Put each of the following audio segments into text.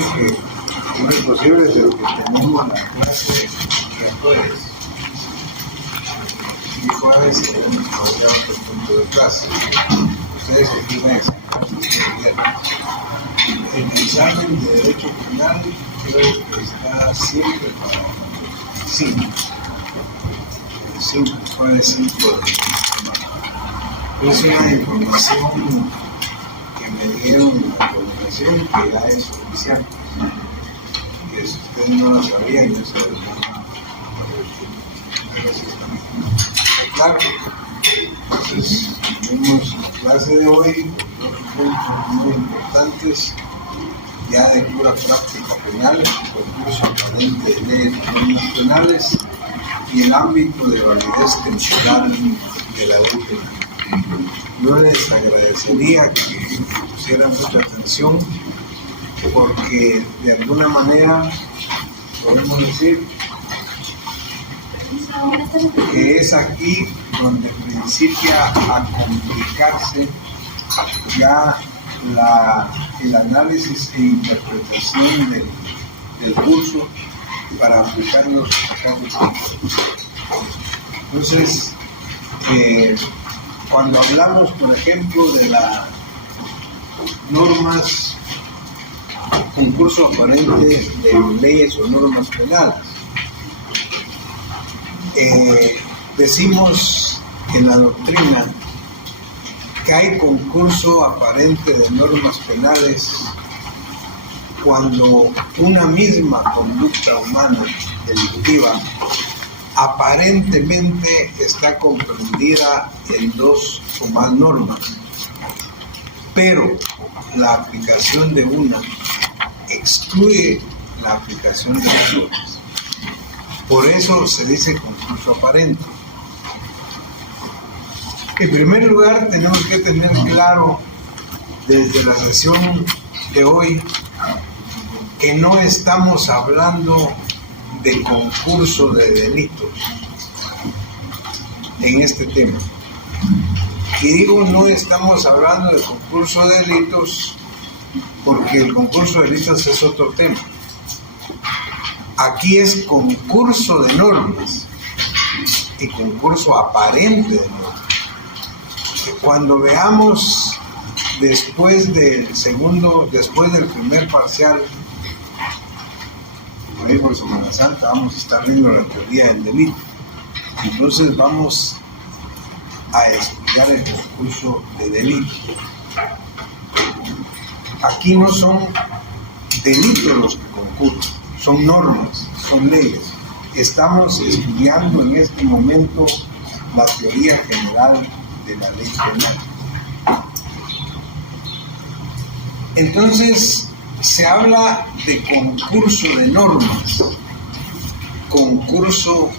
saben que no es posible, pero que tenemos la clase de actores. Y jueves tenemos todavía otro punto de clase. Ustedes aquí van a examinar sus viernes. El examen de Derecho Penal creo que está siempre para 5. 5, jueves 5 de semana. Es una información que me dieron en la coordinación que ya es oficial. Que si ustedes no lo sabían, ya se lo claro. Entonces, tenemos la clase de hoy, dos puntos muy importantes, ya de pura práctica penal, concurso aparente de leyes nacionales y el ámbito de validez temporal de la ley penal. Yo les agradecería que pusieran mucha atención porque de alguna manera podemos decir que es aquí donde principia a complicarse ya el análisis e interpretación del curso para aplicarlos acá. Entonces, cuando hablamos, por ejemplo, de las normas, concurso aparente de leyes o normas penales, decimos en la doctrina que hay concurso aparente de normas penales cuando una misma conducta humana delictiva aparentemente está comprendida en 2 o más normas, pero la aplicación de una excluye la aplicación de las otras. Por eso se dice concurso aparente. En primer lugar, tenemos que tener claro desde la sesión de hoy que no estamos hablando de concurso de delitos en este tema. Y digo no estamos hablando de concurso de delitos porque el concurso de delitos es otro tema. Aquí es concurso de normas y concurso aparente de normas. Cuando veamos después del primer parcial, por ahí por Semana Santa, vamos a estar viendo la teoría del delito. Entonces vamos a estudiar el concurso de delito. Aquí no son delitos los que concurren, son normas, son leyes. Estamos estudiando en este momento la teoría general de la ley penal. Entonces, se habla de concurso de normas, concurso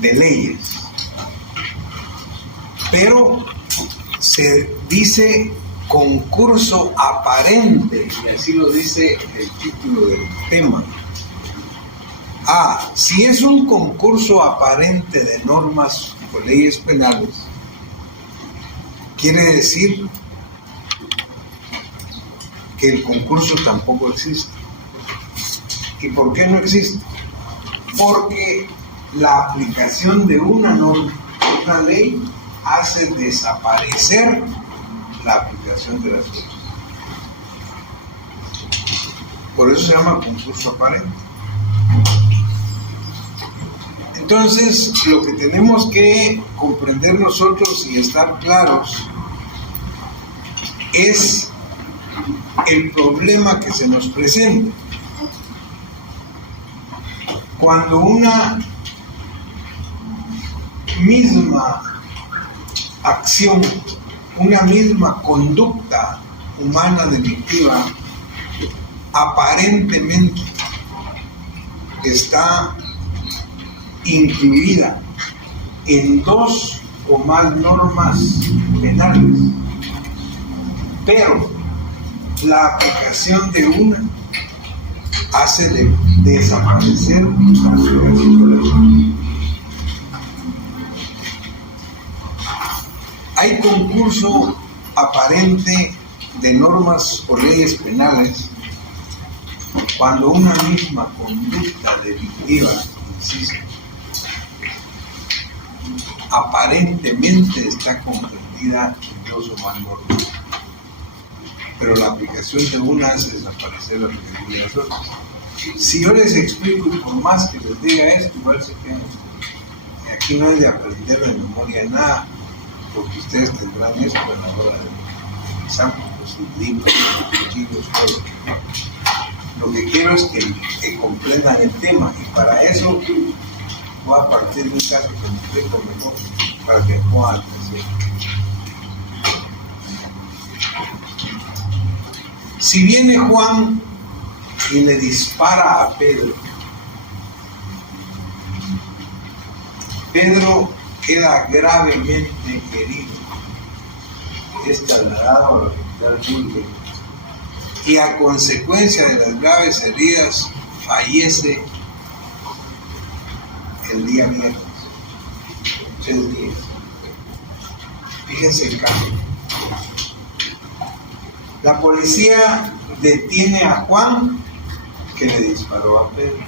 de leyes, pero se dice concurso aparente, y así lo dice el título del tema. Si es un concurso aparente de normas o leyes penales, quiere decir que el concurso tampoco existe. ¿Y por qué no existe? Porque la aplicación de una norma, una ley, hace desaparecer la aplicación de las otras. Por eso se llama concurso aparente. Entonces, lo que tenemos que comprender nosotros y estar claros es el problema que se nos presenta. Cuando una misma acción, una misma conducta humana delictiva aparentemente está incluida en 2 o más normas penales, pero la aplicación de una hace desaparecer la aplicación de la otra. Hay concurso aparente de normas o leyes penales cuando una misma conducta delictiva, insisto, aparentemente está comprendida en dos o más normas, pero la aplicación de una hace desaparecer la aplicación de las otras. Si yo les explico y por más que les diga esto, igual se quedan. Aquí no es de aprender de memoria nada, porque ustedes tendrán esto a la hora del examen, sus libros, sus archivos, todo. Lo que quiero es que comprendan el tema, y para eso voy a partir de un caso que me explico mejor, para que puedan apreciar. Si viene Juan y le dispara a Pedro, Pedro queda gravemente herido, es trasladado al hospital público y a consecuencia de las graves heridas fallece el día viernes, 3 días. Fíjense el caso. La policía detiene a Juan, que le disparó a Pedro.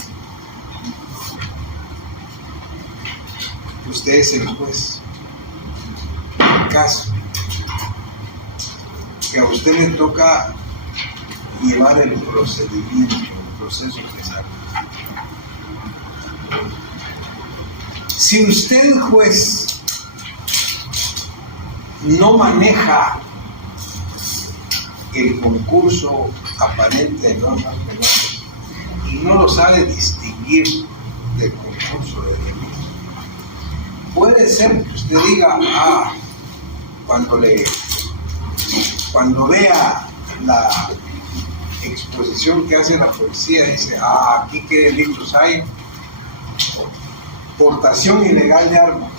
Usted es el juez. El caso que a usted le toca llevar el procedimiento, el proceso penal. Si usted, juez, no maneja el concurso aparente de normas penales y no lo sabe distinguir del concurso de delito, puede ser que usted diga, cuando vea la exposición que hace la policía, dice, aquí qué delitos hay: portación ilegal de armas,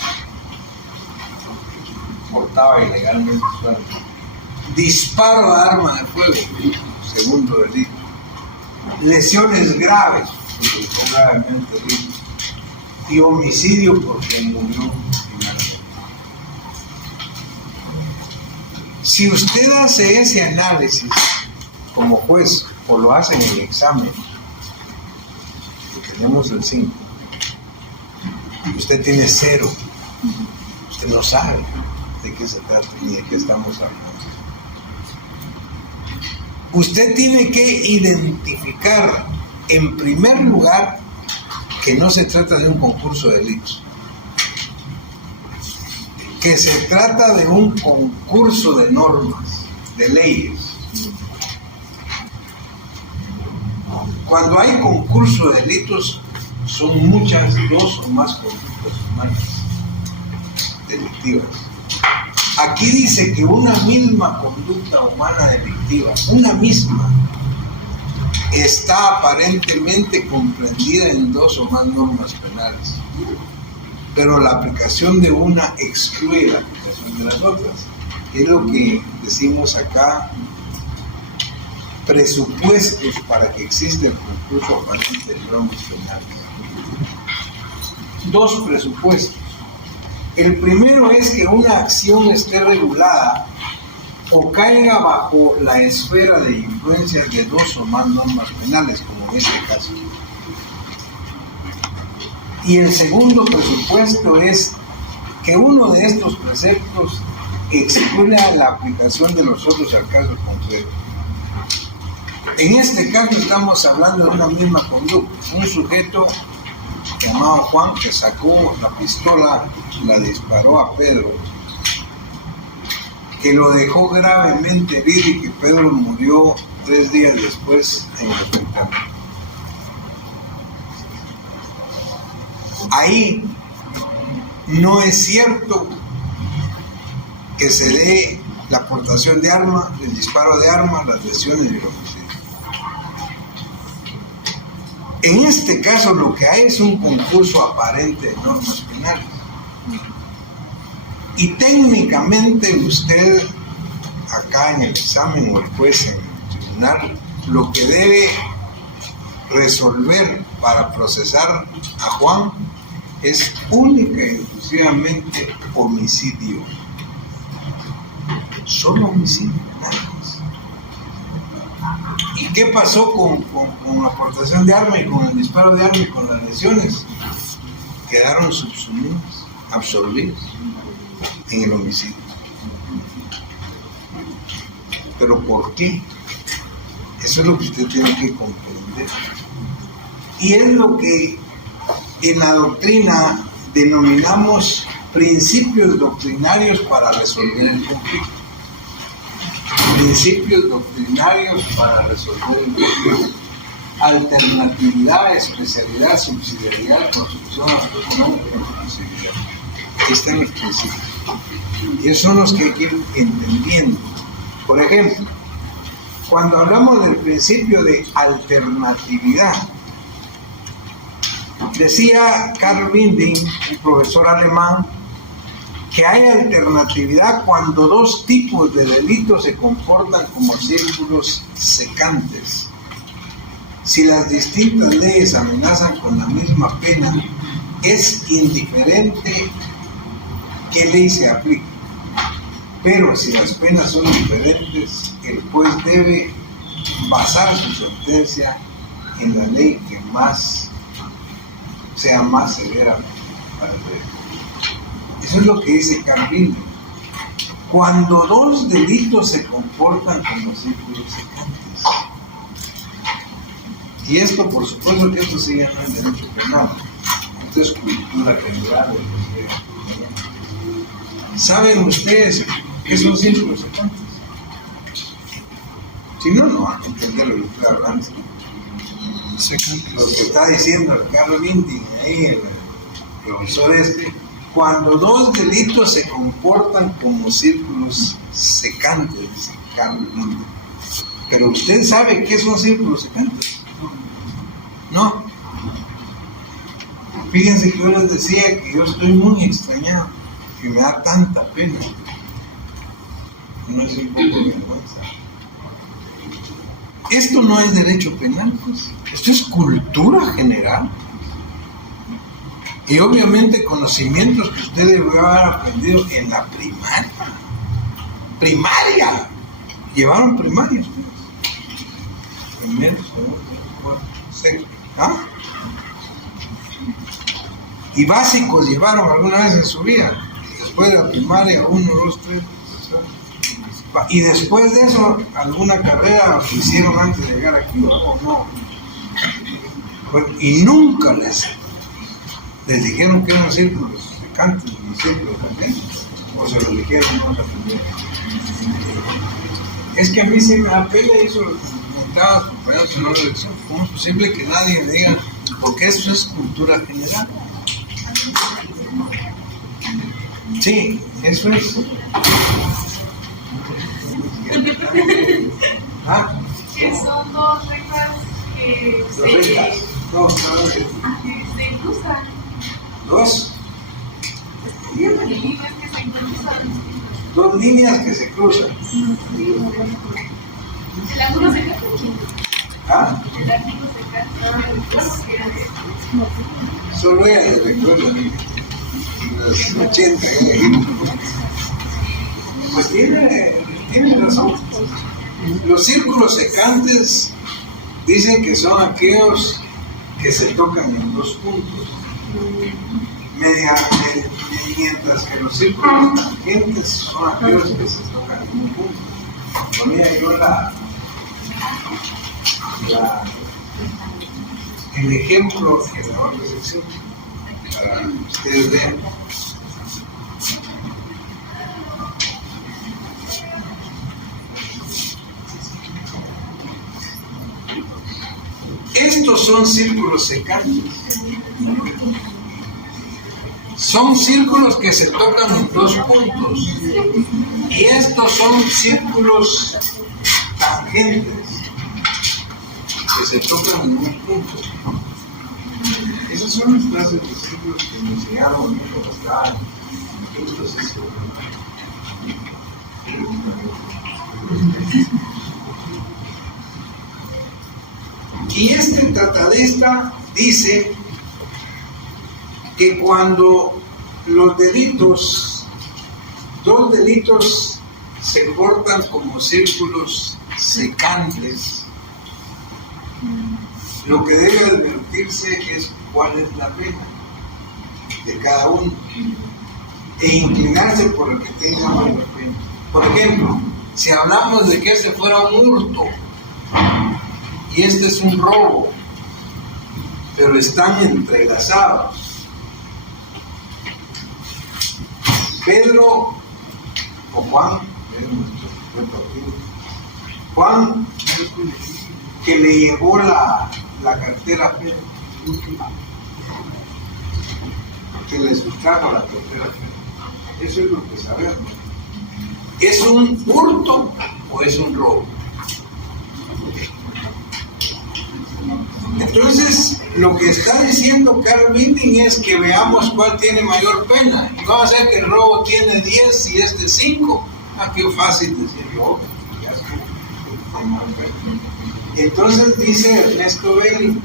portaba ilegalmente su arma; disparo de arma de fuego, segundo delito; lesiones graves, gravemente herido; y homicidio porque murió finalmente. Si usted hace ese análisis como juez, o lo hace en el examen, que tenemos el 5, y usted tiene 0, usted no sabe de qué se trata ni de qué estamos hablando. Usted tiene que identificar, en primer lugar, que no se trata de un concurso de delitos, que se trata de un concurso de normas, de leyes. Cuando hay concurso de delitos, son muchas, 2 o más conductas humanas delictivas. Aquí dice que una misma conducta humana delictiva, una misma, está aparentemente comprendida en 2 o más normas penales, pero la aplicación de una excluye la aplicación de las otras. Es lo que decimos acá: presupuestos para que exista el concurso aparente de normas penales. 2 presupuestos. El primero es que una acción esté regulada o caiga bajo la esfera de influencia de 2 o más normas penales, como en este caso. Y el segundo presupuesto es que uno de estos preceptos excluya la aplicación de los otros al caso concreto. En este caso estamos hablando de una misma conducta. Un sujeto llamado Juan, que sacó la pistola, la disparó a Pedro, que lo dejó gravemente herido y que Pedro murió 3 días después en el hospital. Ahí no es cierto que se dé la aportación de arma, el disparo de arma, las lesiones y el homicidio. En este caso lo que hay es un concurso aparente de normas penales. Y técnicamente usted, acá en el examen o el juez en el tribunal, lo que debe resolver para procesar a Juan es única y exclusivamente homicidio. Solo homicidio, nada más. ¿Y qué pasó con la aportación de arma y con el disparo de arma y con las lesiones? Quedaron subsumidos, absorbidos en el homicidio. ¿Pero por qué? Eso es lo que usted tiene que comprender. Y es lo que en la doctrina denominamos principios doctrinarios para resolver el conflicto. Principios doctrinarios para resolver el conflicto. Alternatividad, especialidad, subsidiariedad, construcción económica, exclusividad. Están los principios. Y esos son los que hay que ir entendiendo. Por ejemplo, cuando hablamos del principio de alternatividad, decía Karl Winding, un profesor alemán, que hay alternatividad cuando dos tipos de delitos se comportan como círculos secantes. Si las distintas leyes amenazan con la misma pena, es indiferente qué ley se aplique. Pero si las penas son diferentes, el juez debe basar su sentencia en la ley que sea más severa para el delito. Eso es lo que dice Karl Winding. Cuando dos delitos se comportan como círculos secantes. Y esto, por supuesto que esto se llama el derecho penal. Esto es cultura general del derecho. ¿Saben ustedes qué son círculos secantes? Si no, no van a entender lo que estoy hablando. Lo que está diciendo el Karl Winding ahí, el profesor cuando dos delitos se comportan como círculos secantes, dice Karl Winding. Pero usted sabe qué son círculos secantes. No. Fíjense que yo les decía que yo estoy muy extrañado, que me da tanta pena. No es un poco de vergüenza. Esto no es derecho penal, pues. Esto es cultura general. Y obviamente conocimientos que usted debe haber aprendido en la primaria. ¡Primaria! Llevaron primaria ustedes. Primero, segundo, cuarto, sexto. ¿Ah? Y básicos llevaron alguna vez en su vida. Después de la primaria, 1, 2, 3, 4. Y después de eso, alguna carrera hicieron antes de llegar aquí, o no. Bueno, y nunca les dijeron que eran círculos secantes ni círculos secantes, o se lo dijeron y no se aprendieron. Es que a mí se me da pena eso, lo que comentaba los compañeros en la elección. ¿Cómo es posible que nadie me diga? Porque eso es cultura general. Sí, eso es. ¿Ah? Que son dos reglas que se cruzan. ¿Dos? Líneas que se cruzan. Dos líneas que se cruzan. El ángulo se cae. ¿Ah? El ángulo se cae. Solo ella le recuerda los 80 pues tiene razón. Los círculos secantes dicen que son aquellos que se tocan en dos puntos, mientras que los círculos tangentes son aquellos que se tocan en un punto. Ponía yo el ejemplo en la otra sección para que ustedes vean. Estos son círculos secantes. Son círculos que se tocan en dos puntos. Y estos son círculos tangentes que se tocan en un punto. Esas son las clases de círculos que me enseñaron cuando estaba en el proceso. Y este tratadista dice que cuando los delitos, dos delitos se cortan como círculos secantes, lo que debe advertirse es cuál es la pena de cada uno e inclinarse por el que tenga mayor pena. Por ejemplo, si hablamos de que este fuera un hurto y este es un robo, pero están entrelazados, Pedro o Juan, Juan que le llevó la cartera a Pedro, que le sustrajo la cartera a Pedro. Eso es lo que sabemos. ¿Es un hurto o es un robo? Entonces, lo que está diciendo Carl Binding es que veamos cuál tiene mayor pena. Y vamos a ver que el robo tiene 10 y este 5. Ah, qué fácil decir robo. Entonces dice Ernesto Belli,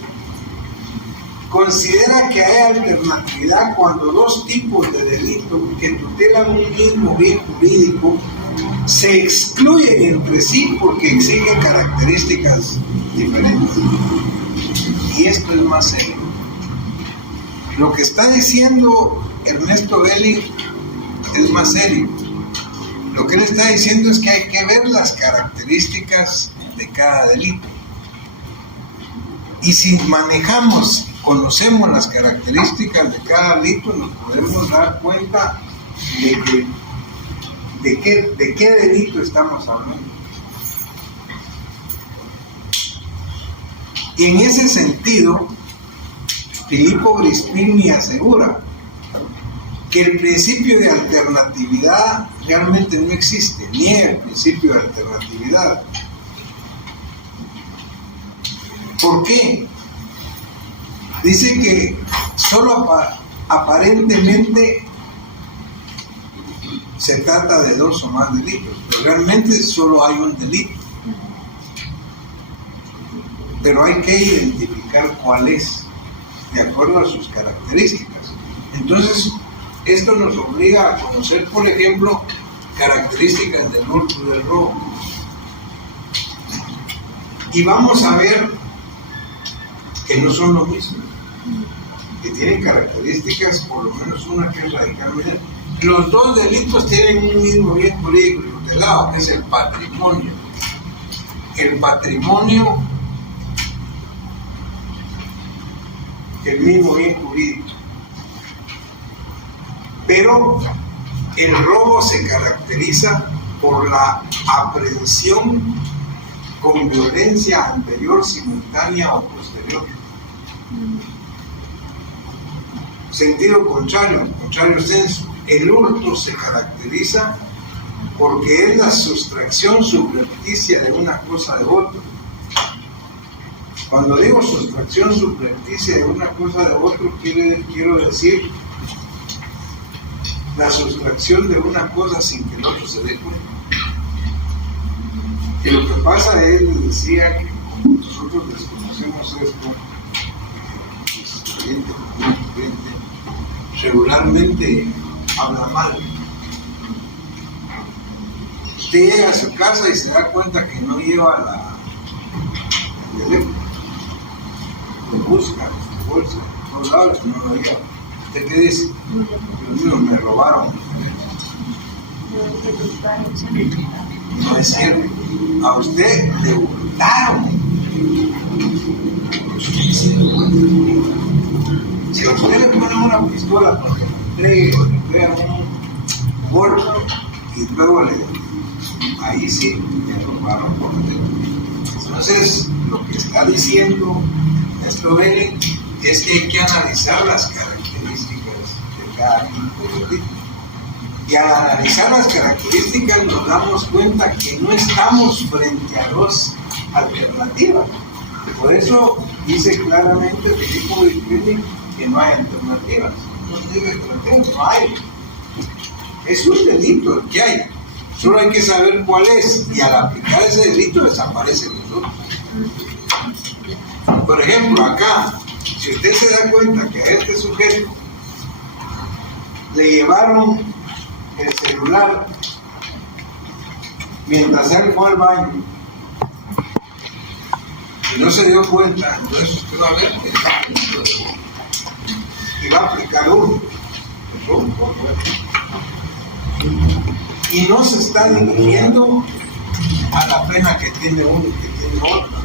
considera que hay alternatividad cuando dos tipos de delito que tutelan un mismo bien jurídico se excluyen entre sí porque exigen características diferentes. Y esto es más serio. Lo que está diciendo Ernesto Belli es más serio. Lo que él está diciendo es que hay que ver las características de cada delito. Y si conocemos las características de cada delito, nos podemos dar cuenta de qué delito estamos hablando. Y en ese sentido, Filippo Crispini asegura que el principio de alternatividad realmente no existe, niega el principio de alternatividad. ¿Por qué? Dice que solo aparentemente se trata de dos o más delitos, pero realmente solo hay un delito. Pero hay que identificar cuál es, de acuerdo a sus características. Entonces, esto nos obliga a conocer, por ejemplo, características del hurto y del robo. Y vamos a ver que no son lo mismo, que tienen características, por lo menos una que es radicalmente. Los dos delitos tienen un mismo bien jurídico tutelado, que es el patrimonio. El patrimonio, el mismo bien jurídico. Pero el robo se caracteriza por la aprehensión con violencia anterior, simultánea o posterior. Sentido contrario senso. El hurto se caracteriza porque es la sustracción subrepticia de una cosa de otra. Cuando digo sustracción subrepticia de una cosa de otro, quiero decir la sustracción de una cosa sin que el otro se dé cuenta. Y lo que pasa es, les decía, que como nosotros desconocemos esto, el cliente regularmente habla mal. Usted llega a su casa y se da cuenta que no lleva el teléfono. Lo busca en su bolsa, en todos lados, no lo lleva. ¿Usted qué dice? Dios mío, me robaron mi teléfono. No es cierto. A usted le hurtaron. Si a usted le ponen una pistola porque le entregan un bolso y luego ahí sí le robaron por dentro. Entonces, lo que está diciendo esto es que hay que analizar las características de cada tipo de delito. Y al analizar las características nos damos cuenta que no estamos frente a dos alternativas. Por eso dice claramente Filippo Crispini que no hay alternativas. No hay. Es un delito el que hay. Solo hay que saber cuál es. Y al aplicar ese delito desaparecen los otros. Por ejemplo, acá, si usted se da cuenta que a este sujeto le llevaron el celular mientras él fue al baño y no se dio cuenta, entonces usted va a ver que y va a aplicar uno. Y no se está dirigiendo a la pena que tiene uno y que tiene otro.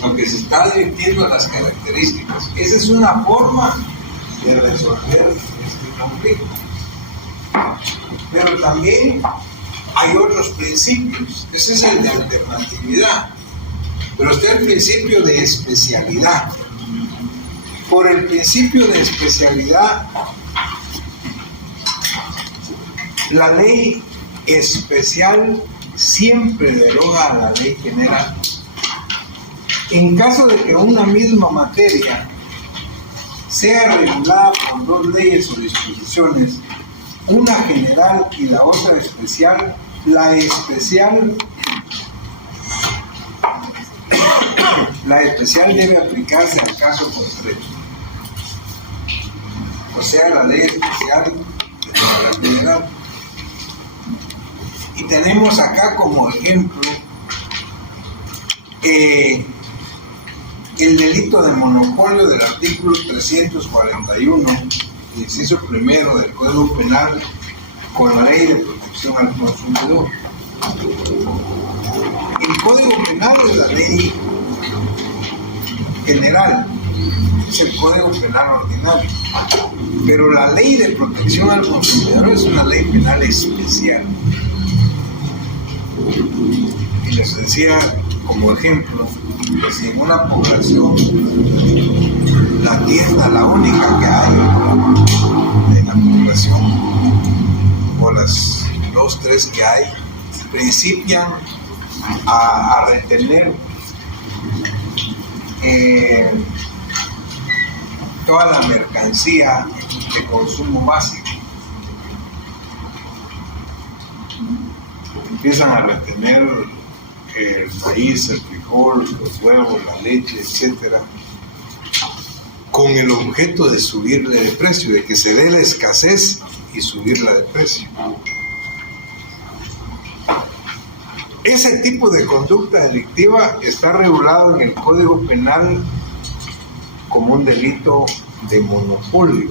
Lo que se está dirigiendo a las características. Esa es una forma de resolver este conflicto. Pero también hay otros principios. Ese es el de alternatividad. Pero está el principio de especialidad. Por el principio de especialidad, la ley especial siempre deroga a la ley general. En caso de que una misma materia sea regulada por dos leyes o disposiciones, una general y la otra especial, la especial debe aplicarse al caso concreto. O sea, la ley especial de toda la general. Y tenemos acá como ejemplo el delito de monopolio del artículo 341, inciso primero del Código Penal, con la Ley de Protección al Consumidor. El Código Penal es la ley general, es el Código Penal ordinario, pero la Ley de Protección al Consumidor es una ley penal especial. Y les decía como ejemplo, que si en una población la tienda, la única que hay en la población, o las 2, 3 que hay, principian a retener toda la mercancía de consumo básico. Empiezan a retener el maíz, el frijol, los huevos, la leche, etcétera, con el objeto de subirle de precio, de que se dé la escasez y subirla de precio. Ese tipo de conducta delictiva está regulado en el Código Penal como un delito de monopolio.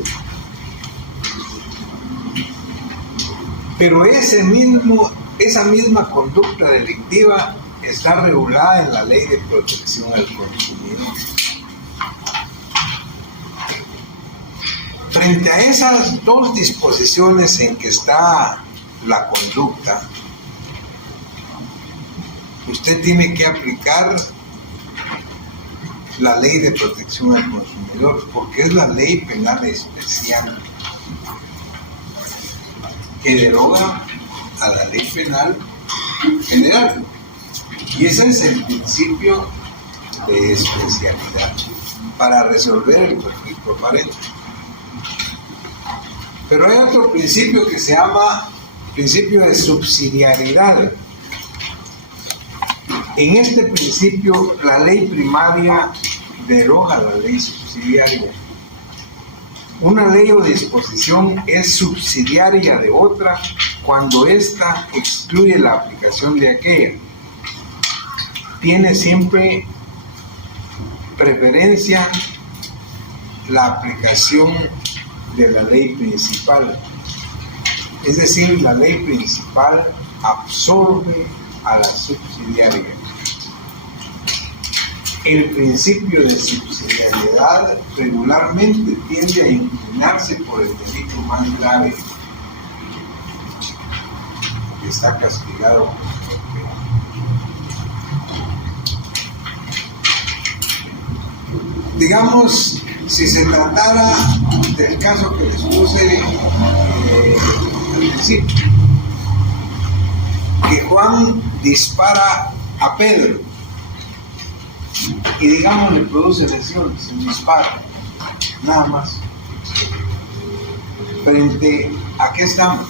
Pero esa misma conducta delictiva está regulada en la Ley de Protección al Consumidor. Frente a esas dos disposiciones en que está la conducta, usted tiene que aplicar la Ley de Protección al Consumidor, porque es la ley penal especial que deroga a la ley penal general. Y ese es el principio de especialidad para resolver el conflicto aparente. Pero hay otro principio que se llama principio de subsidiariedad. En este principio, la ley primaria deroga la ley subsidiaria. Una ley o disposición es subsidiaria de otra cuando ésta excluye la aplicación de aquella. Tiene siempre preferencia la aplicación de la ley principal. Es decir, la ley principal absorbe a la subsidiaria. El principio de subsidiariedad regularmente tiende a inclinarse por el delito más grave, que está castigado por el pecado. Digamos, si se tratara del caso que les puse al principio, que Juan dispara a Pedro y digamos le produce lesiones, un disparo, nada más. Frente a qué estamos,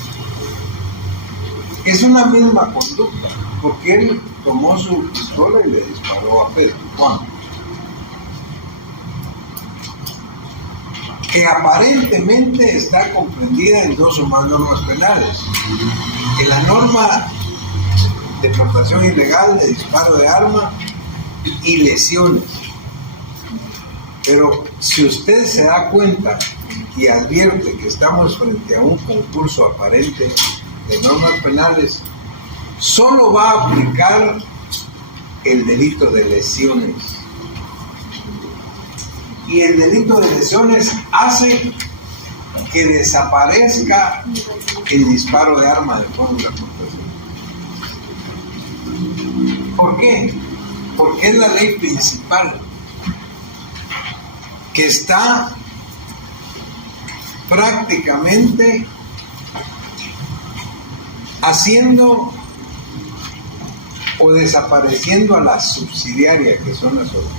es una misma conducta, porque él tomó su pistola y le disparó a Pedro, Juan, que aparentemente está comprendida en dos o más normas penales. En la norma portación ilegal, de disparo de arma y lesiones. Pero si usted se da cuenta y advierte que estamos frente a un concurso aparente de normas penales, solo va a aplicar el delito de lesiones. Y el delito de lesiones hace que desaparezca el disparo de arma de fuego y la portación. ¿Por qué? Porque es la ley principal que está prácticamente haciendo o desapareciendo a la subsidiaria, que son las otras.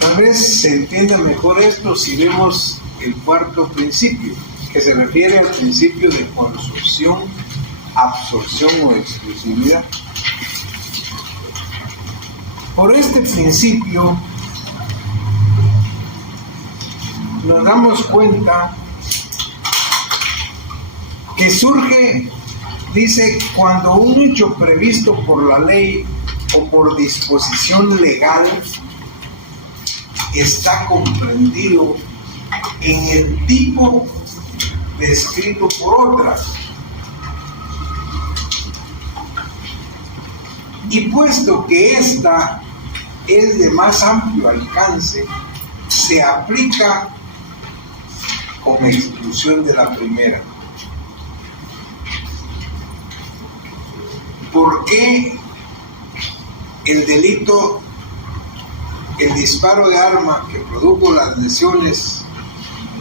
Tal vez se entienda mejor esto si vemos el cuarto principio, que se refiere al principio de consorción, absorción o exclusividad. Por este principio nos damos cuenta que surge, dice, cuando un hecho previsto por la ley o por disposición legal está comprendido en el tipo descrito por otra. Y puesto que ésta es de más amplio alcance, se aplica con exclusión de la primera. ¿Por qué el delito, el disparo de arma que produjo las lesiones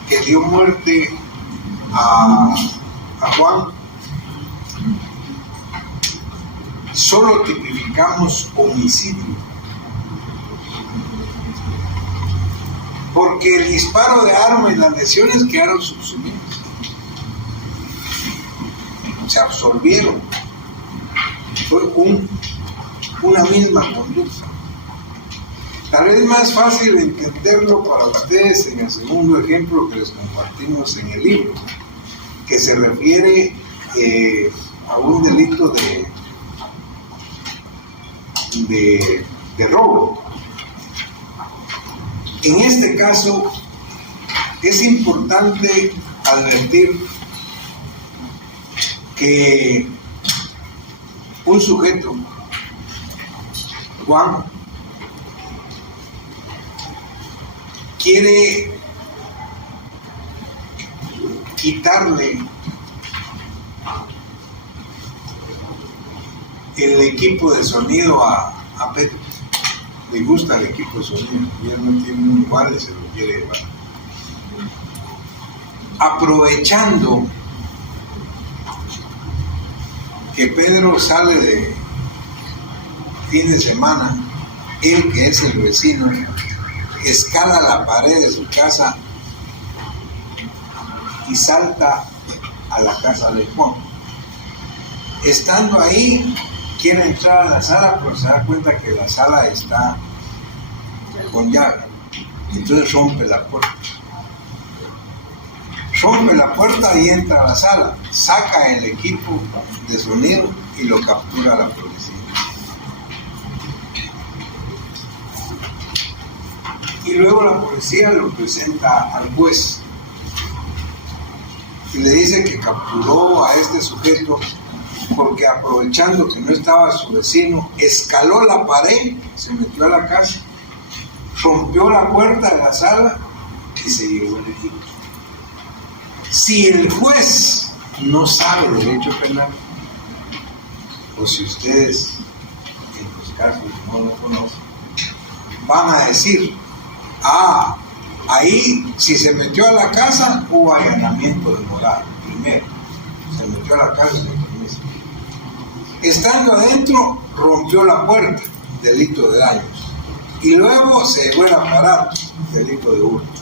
que dio muerte a Juan, solo tipificamos homicidio? Porque el disparo de arma y las lesiones quedaron subsumidas, se absorbieron, fue una misma conducta. Tal vez más fácil entenderlo para ustedes en el segundo ejemplo que les compartimos en el libro, que se refiere a un delito de robo. En este caso es importante advertir que un sujeto, Juan, quiere quitarle el equipo de sonido a Pedro. Le gusta el equipo de sonido, ya no tiene un igual y se lo quiere llevar. Aprovechando que Pedro sale de fin de semana, él, que es el vecino, escala la pared de su casa y salta a la casa de Juan. Estando ahí, quiere entrar a la sala, pero se da cuenta que la sala está con llave. Entonces rompe la puerta. Rompe la puerta y entra a la sala. Saca el equipo de sonido y lo captura la policía. Y luego la policía lo presenta al juez y le dice que capturó a este sujeto porque, aprovechando que no estaba su vecino, escaló la pared, se metió a la casa, rompió la puerta de la sala y se llevó el equipo. Si el juez no sabe derecho penal, o si ustedes en los casos no lo conocen, van a decir: ahí, si se metió a la casa, hubo allanamiento de morada. Primero, se metió a la casa sin permiso. Estando adentro, rompió la puerta, delito de daños. Y luego se llevó el aparato, delito de hurto.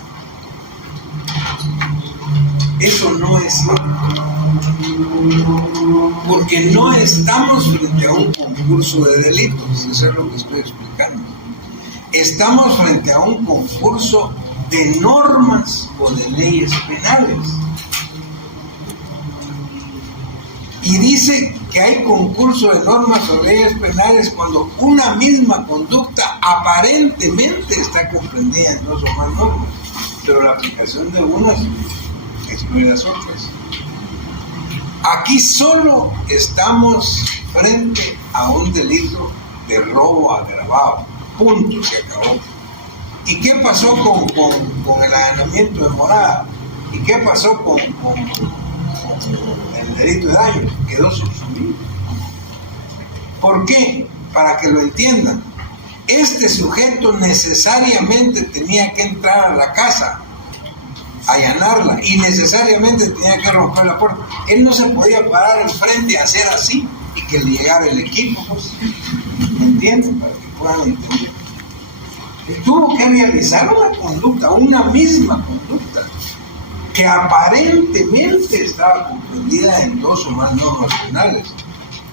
Eso no es cierto, porque no estamos frente a un concurso de delitos, eso es lo que estoy explicando. Estamos frente a un concurso de normas o de leyes penales. Y dice que hay concurso de normas sobre leyes penales cuando una misma conducta aparentemente está comprendida en dos o más normas, pero la aplicación de unas excluye las otras. Aquí solo estamos frente a un delito de robo agravado. Punto, se acabó. ¿Y qué pasó con el allanamiento de morada? ¿Y qué pasó con el delito de daño? Quedó subsumido. ¿Por qué? Para que lo entiendan. Este sujeto necesariamente tenía que entrar a la casa, allanarla, y necesariamente tenía que romper la puerta. Él no se podía parar enfrente y hacer así y que le llegara el equipo, pues. ¿Me entienden? Para que puedan entender. Él tuvo que realizar una conducta, una misma conducta, que aparentemente estaba comprendida en dos o más normas penales,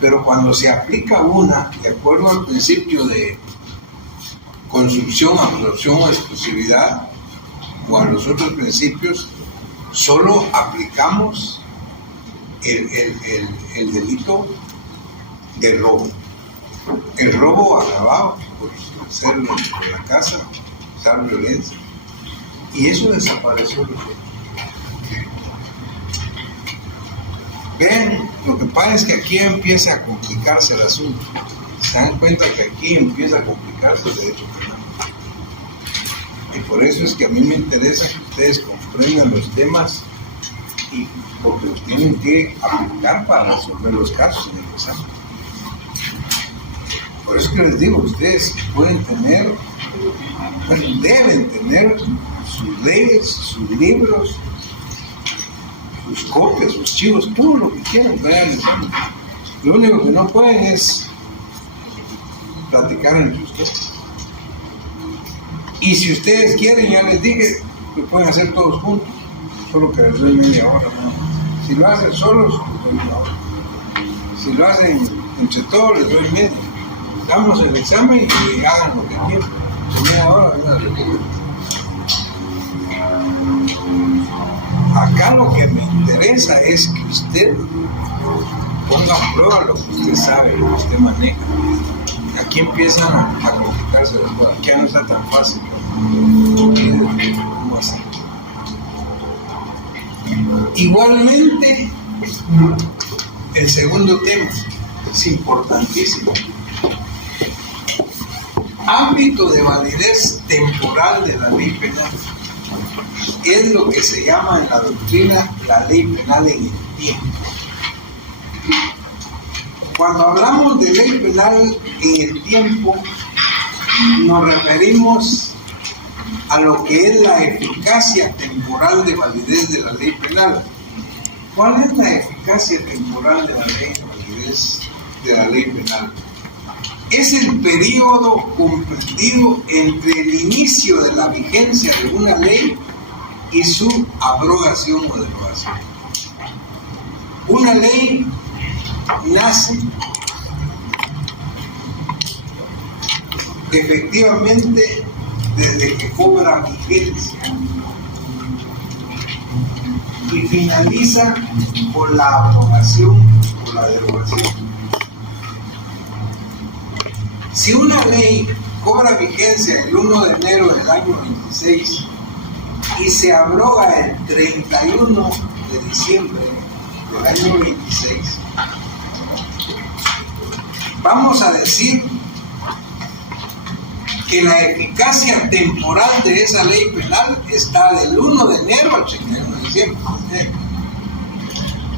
pero cuando se aplica una, de acuerdo al principio de consunción, absorción o exclusividad, o a los otros principios, solo aplicamos el delito de robo. El robo agravado por ser dentro de la casa, usar violencia. Y eso desapareció. Vean, lo que pasa es que aquí empieza a complicarse el asunto. Se dan cuenta que aquí empieza a complicarse el derecho penal. Y por eso es que a mí me interesa que ustedes comprendan los temas, y porque los tienen que aplicar para resolver los casos en el examen. Por eso que les digo, ustedes pueden tener, bueno, deben tener sus leyes, sus libros, sus copias, sus chivos, todo lo que quieran traer al examen. Lo único que no pueden es platicar entre ustedes. Y si ustedes quieren, ya les dije, lo pueden hacer todos juntos, solo que les doy media hora, ¿no? Si lo hacen solos, les doy una hora. Si lo hacen entre todos, les doy media. Damos el examen y hagan lo que quieran. Media hora, hagan lo que quieran. Acá lo que me interesa es que usted ponga a prueba lo que usted sabe, lo que usted maneja. Aquí empiezan a complicarse las cosas, aquí ya no está tan fácil. ¿Cómo así? Igualmente, el segundo tema es importantísimo. Ámbito de validez temporal de la ley penal. Es lo que se llama en la doctrina la ley penal en el tiempo. Cuando hablamos de ley penal en el tiempo, nos referimos a lo que es la eficacia temporal de validez de la ley penal. ¿Cuál es la eficacia temporal de la ley de validez de la ley penal? Es el periodo comprendido entre el inicio de la vigencia de una ley y su abrogación o derogación. Una ley nace efectivamente desde que cobra vigencia y finaliza por la abrogación o la derogación. Si una ley cobra vigencia el 1 de enero del año 26 y se abroga el 31 de diciembre del año 26, vamos a decir que la eficacia temporal de esa ley penal está del 1 de enero al 31 de diciembre.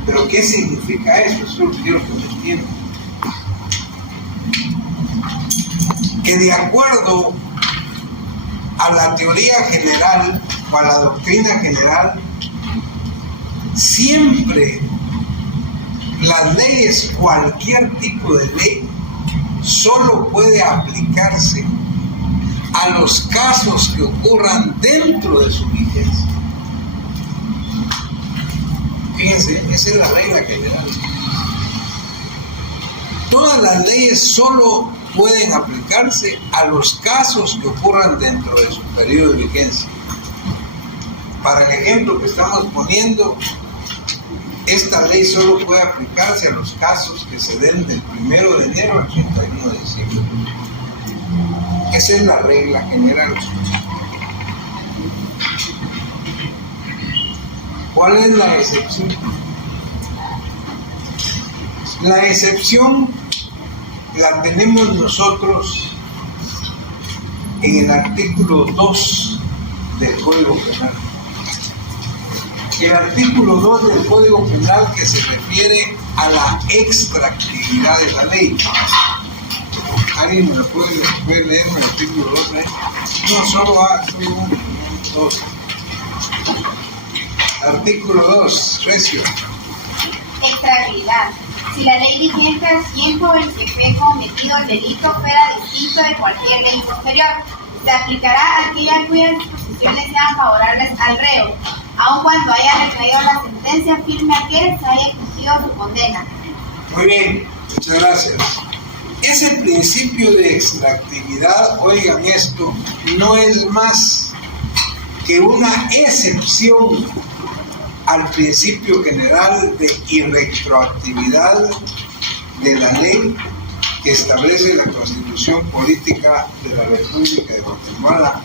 ¿Pero qué significa eso? Eso quiero que me entiendan. Que de acuerdo a la teoría general o a la doctrina general, siempre las leyes, cualquier tipo de ley, solo puede aplicarse a los casos que ocurran dentro de su vigencia. Fíjense, esa es la regla general. Todas las leyes solo pueden aplicarse a los casos que ocurran dentro de su periodo de vigencia. Para el ejemplo que estamos poniendo, esta ley solo puede aplicarse a los casos que se den del 1 de enero al 31 de diciembre. Esa es la regla general. ¿Cuál es la excepción? La excepción la tenemos nosotros en el artículo 2 del Código Penal. El artículo 2 del Código Penal que se refiere a la extractividad de la ley. ¿Alguien me lo puede leer en el artículo 2? No, solo uno, dos. Artículo 2, recio. Extrabilidad. Si la ley vigente al tiempo en que fue cometido el delito fuera distinto de cualquier ley posterior, se aplicará a aquella cuyas disposiciones sean favorables al reo, aun cuando haya recaído la sentencia firme a que se haya cumplido su condena. Muy bien, muchas gracias. Ese principio de extractividad, oigan esto, no es más que una excepción al principio general de irretroactividad de la ley que establece la Constitución Política de la República de Guatemala.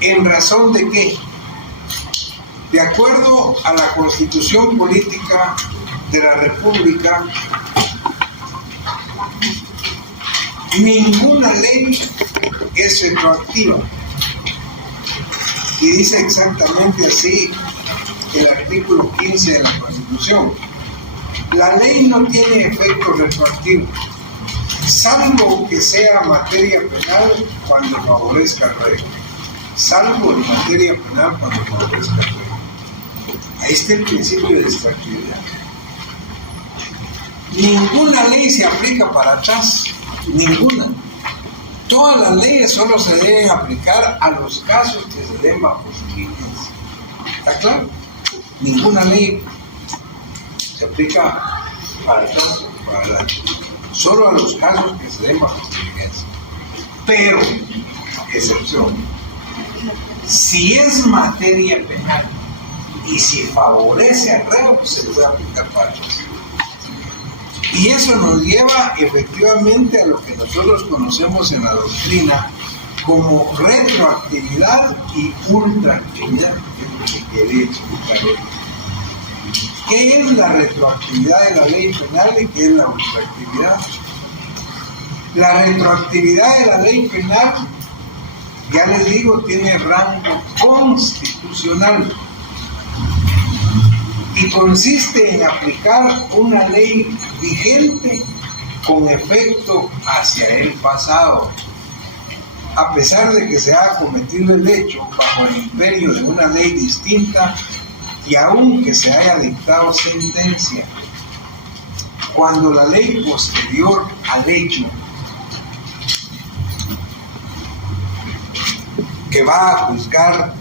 ¿En razón de qué? De acuerdo a la Constitución Política de la República, ninguna ley es retroactiva. Y dice exactamente así el artículo 15 de la Constitución. La ley no tiene efecto retroactivo, salvo que sea materia penal cuando favorezca al reo. Salvo en materia penal cuando favorezca al reo. Ahí está el principio de extractividad. Ninguna ley se aplica para atrás, ninguna. Todas las leyes solo se deben aplicar a los casos que se den bajo su vigencia. ¿Está claro? Ninguna ley se aplica para atrás o para adelante. Solo a los casos que se den bajo su vigencia. Pero, excepción, si es materia penal y si favorece al reo, pues se le puede aplicar para atrás. Y eso nos lleva efectivamente a lo que nosotros conocemos en la doctrina como retroactividad y ultraactividad, que es lo que quería explicar hoy. ¿Qué es la retroactividad de la ley penal y qué es la ultraactividad? La retroactividad de la ley penal, ya les digo, tiene rango constitucional y consiste en aplicar una ley vigente con efecto hacia el pasado, a pesar de que se haya cometido el hecho bajo el imperio de una ley distinta y aun que se haya dictado sentencia. Cuando la ley posterior al hecho que va a juzgar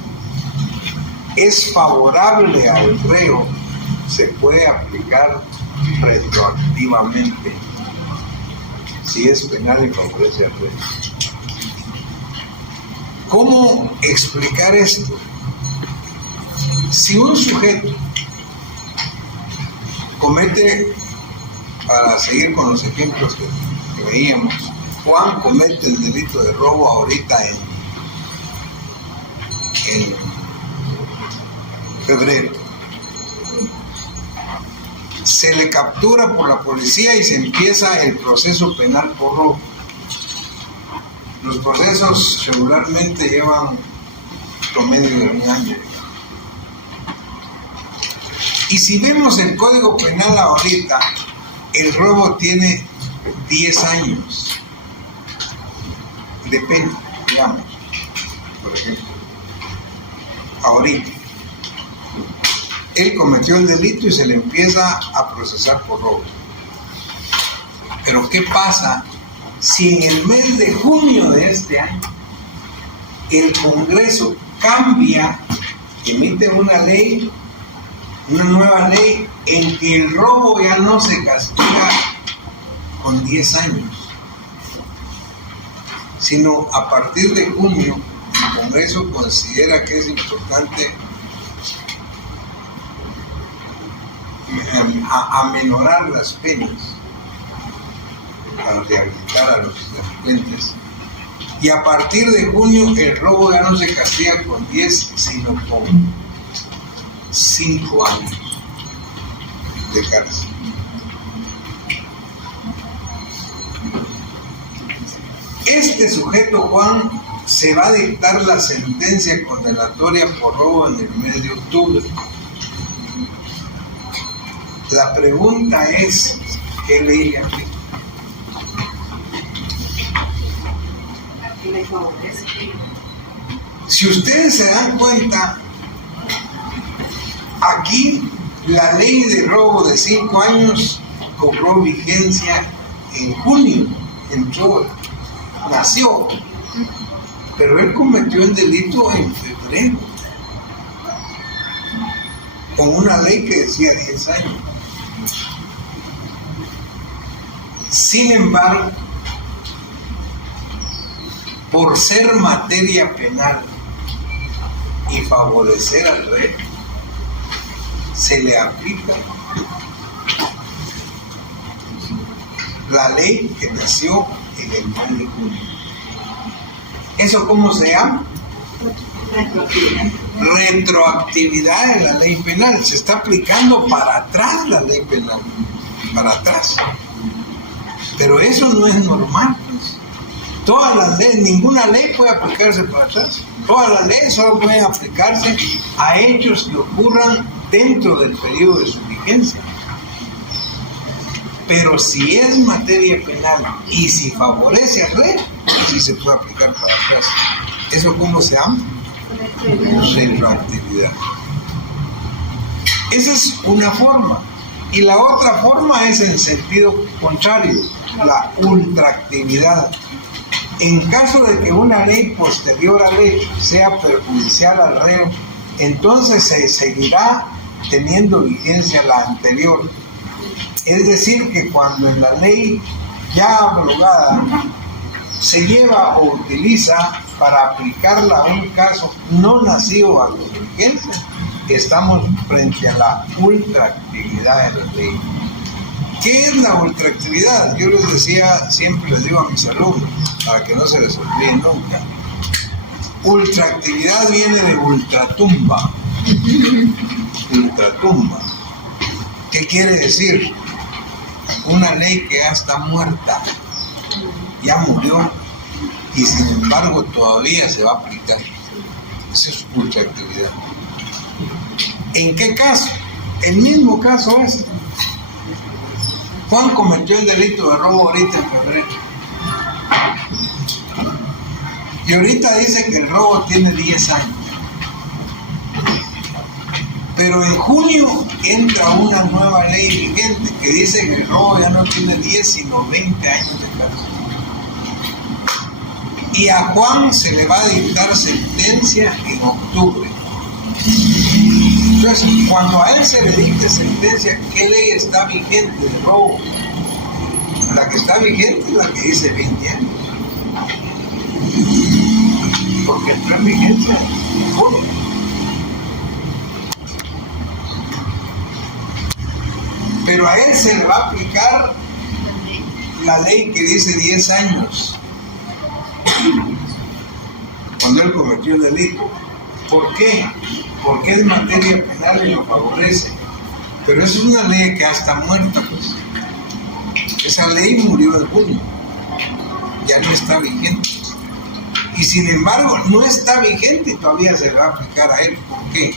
es favorable al reo, se puede aplicar retroactivamente si es penal y favorece al reo. ¿Cómo explicar esto? Si un sujeto comete, para seguir con los ejemplos que veíamos, Juan comete el delito de robo ahorita en febrero. Se le captura por la policía y se empieza el proceso penal por robo. Los procesos regularmente llevan promedio de 1 año. Y si vemos el Código Penal ahorita, el robo tiene 10 años de pena, digamos, por ejemplo. Ahorita. Él cometió el delito y se le empieza a procesar por robo. Pero ¿qué pasa si en el mes de junio de este año el Congreso cambia, emite una ley, una nueva ley en que el robo ya no se castiga con 10 años, sino a partir de junio el Congreso considera que es importante amenorar las penas, para rehabilitar a los delincuentes. Y a partir de junio el robo ya no se castiga con 10, sino con 5 años de cárcel. Este sujeto, Juan, se va a dictar la sentencia condenatoria por robo en el mes de octubre. La pregunta es, ¿qué ley le aplica? Si ustedes se dan cuenta, aquí la ley de robo de 5 años cobró vigencia en junio, nació, pero él cometió el delito en febrero, con una ley que decía 10 años. Sin embargo, por ser materia penal y favorecer al rey, se le aplica la ley que nació en el mes de junio. ¿Eso cómo se llama? Retroactividad de la ley penal. Se está aplicando para atrás la ley penal, para atrás. Pero eso no es normal, pues. Todas las leyes, ninguna ley puede aplicarse para atrás. Todas las leyes solo pueden aplicarse a hechos que ocurran dentro del periodo de su vigencia. Pero si es materia penal y si favorece al rey, sí se puede aplicar para atrás. ¿Eso cómo se llama? Retroactividad. Esa es una forma. Y la otra forma es en sentido contrario, la ultraactividad. En caso de que una ley posterior al hecho sea perjudicial al reo, entonces se seguirá teniendo vigencia la anterior. Es decir, que cuando en la ley ya abrogada se lleva o utiliza para aplicarla a un caso no nacido a su vigencia, estamos frente a la ultraactividad de la ley. ¿Qué es la ultraactividad? Yo les decía, siempre les digo a mis alumnos, para que no se les olvide nunca. Ultraactividad viene de ultratumba. Ultratumba. ¿Qué quiere decir? Una ley que ya está muerta, ya murió, y sin embargo todavía se va a aplicar. Eso es ultraactividad. ¿En qué caso? El mismo caso es. Juan cometió el delito de robo ahorita en febrero. Y ahorita dice que el robo tiene 10 años. Pero en junio entra una nueva ley vigente que dice que el robo ya no tiene 10 sino 20 años de cárcel. Y a Juan se le va a dictar sentencia en octubre. Entonces, cuando a él se le dicte sentencia, ¿qué ley está vigente de robo? La que está vigente es la que dice 20 años. Porque entró en vigencia en junio. Pero a él se le va a aplicar la ley que dice 10 años. Cuando él cometió el delito. ¿Por qué? Porque es materia penal y lo favorece. Pero eso es una ley que ya está muerta, pues. Esa ley murió en junio. Ya no está vigente. Y sin embargo, no está vigente y todavía se va a aplicar a él. ¿Por qué?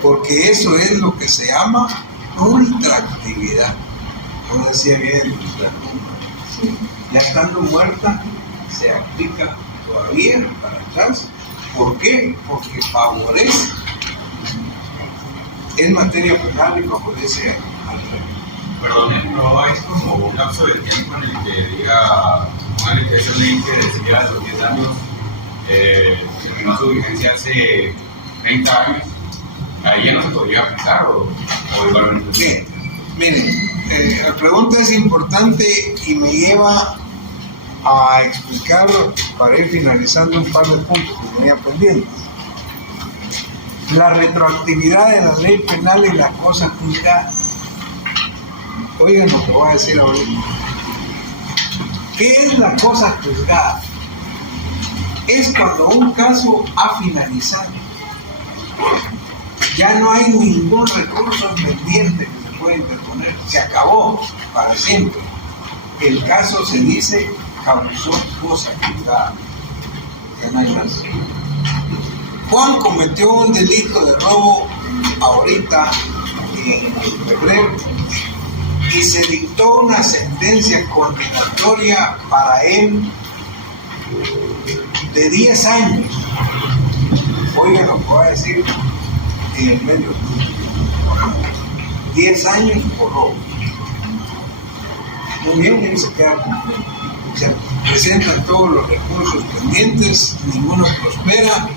Porque eso es lo que se llama ultraactividad. Como decía bien, ya estando muerta, se aplica todavía para atrás. ¿Por qué? Porque favorece. Es materia penal y favorece al rey. Perdón, no es como un lapso de tiempo en el que diga, póngale que esa ley que decía de los 10 años terminó su vigencia hace 30 años, ahí ya no se podría aplicar o igualmente. Bien, miren, la pregunta es importante y me lleva a explicar, para ir finalizando un par de puntos que tenía pendientes. La retroactividad de la ley penal y la cosa juzgada. Oigan lo que voy a decir ahorita. ¿Qué es la cosa juzgada? Es cuando un caso ha finalizado. Ya no hay ningún recurso pendiente que se pueda interponer. Se acabó para siempre. El caso se dice causó cosa juzgada. Ya no hay más. Juan cometió un delito de robo ahorita en febrero y se dictó una sentencia condenatoria para él de 10 años. Oigan lo que voy a decir en el medio. 10 años por robo. Muy bien, él se queda cumpliendo. Se presentan todos los recursos pendientes, ninguno prospera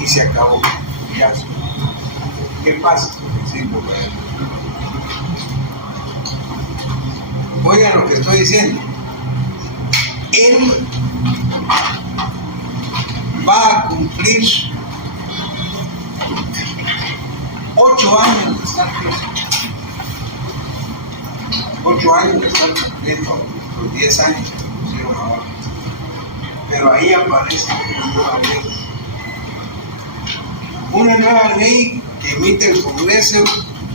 y se acabó. Ya. ¿Qué pasa? Sí, oigan lo que estoy diciendo. Él va a cumplir 8 años de estar preso. 8 años de estar cumpliendo los 10 años que pusieron ahora. Pero ahí aparece una nueva ley que emite el Congreso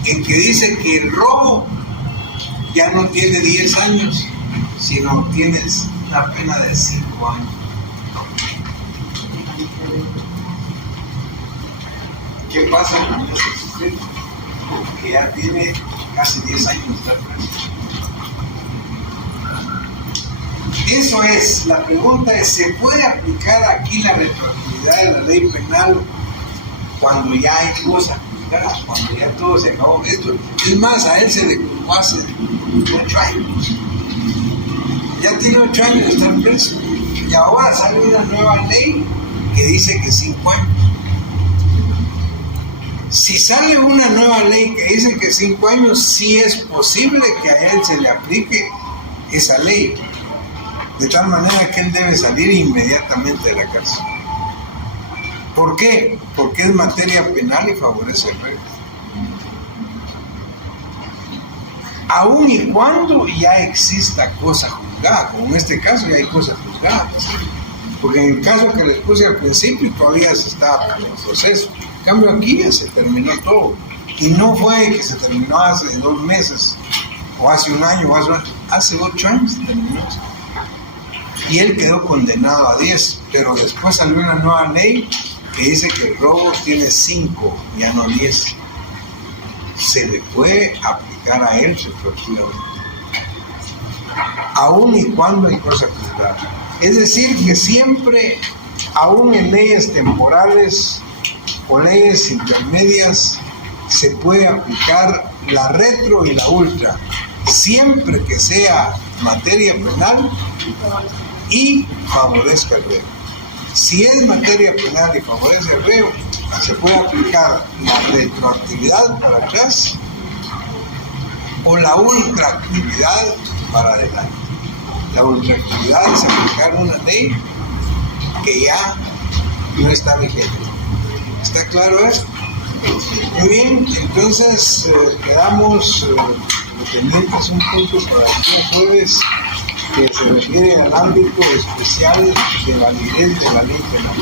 en que dice que el robo ya no tiene 10 años, sino tienes una pena de 5 años. ¿Qué pasa con ese sujeto? Que ya tiene casi 10 años de estar preso. Eso es, la pregunta es, ¿se puede aplicar aquí la retroactividad de la ley penal cuando ya hay cosas juzgadas, cuando ya todo se acabó? Esto, es más, a él se le culpó hace 8 años. Ya tiene 8 años de estar preso. Y ahora sale una nueva ley que dice que 5 años. Si sale una nueva ley que dice que 5 años, sí es posible que a él se le aplique esa ley. De tal manera que él debe salir inmediatamente de la cárcel. ¿Por qué? Porque es materia penal y favorece el rey. Aun y cuando ya exista cosa juzgada, como en este caso ya hay cosas juzgadas. Porque en el caso que les puse al principio todavía se está en el proceso. En cambio aquí ya se terminó todo. Y no fue que se terminó hace 2 meses, o hace 1 año, o hace 8 años se terminó. Y él quedó condenado a 10, pero después salió una nueva ley que dice que el robo tiene 5, ya no 10. Se le puede aplicar a él retroactivamente, aun y cuando hay cosas juzgadas. Es decir, que siempre, aun en leyes temporales o leyes intermedias, se puede aplicar la retro y la ultra, siempre que sea materia penal y favorezca el reo. Si es materia penal y favorece el reo, se puede aplicar la retroactividad para atrás o la ultraactividad para adelante. La ultraactividad es aplicar una ley que ya no está vigente. ¿Está claro esto? Muy bien, entonces quedamos pendientes un punto para el día jueves que se refiere al ámbito especial de validez de la ley penal.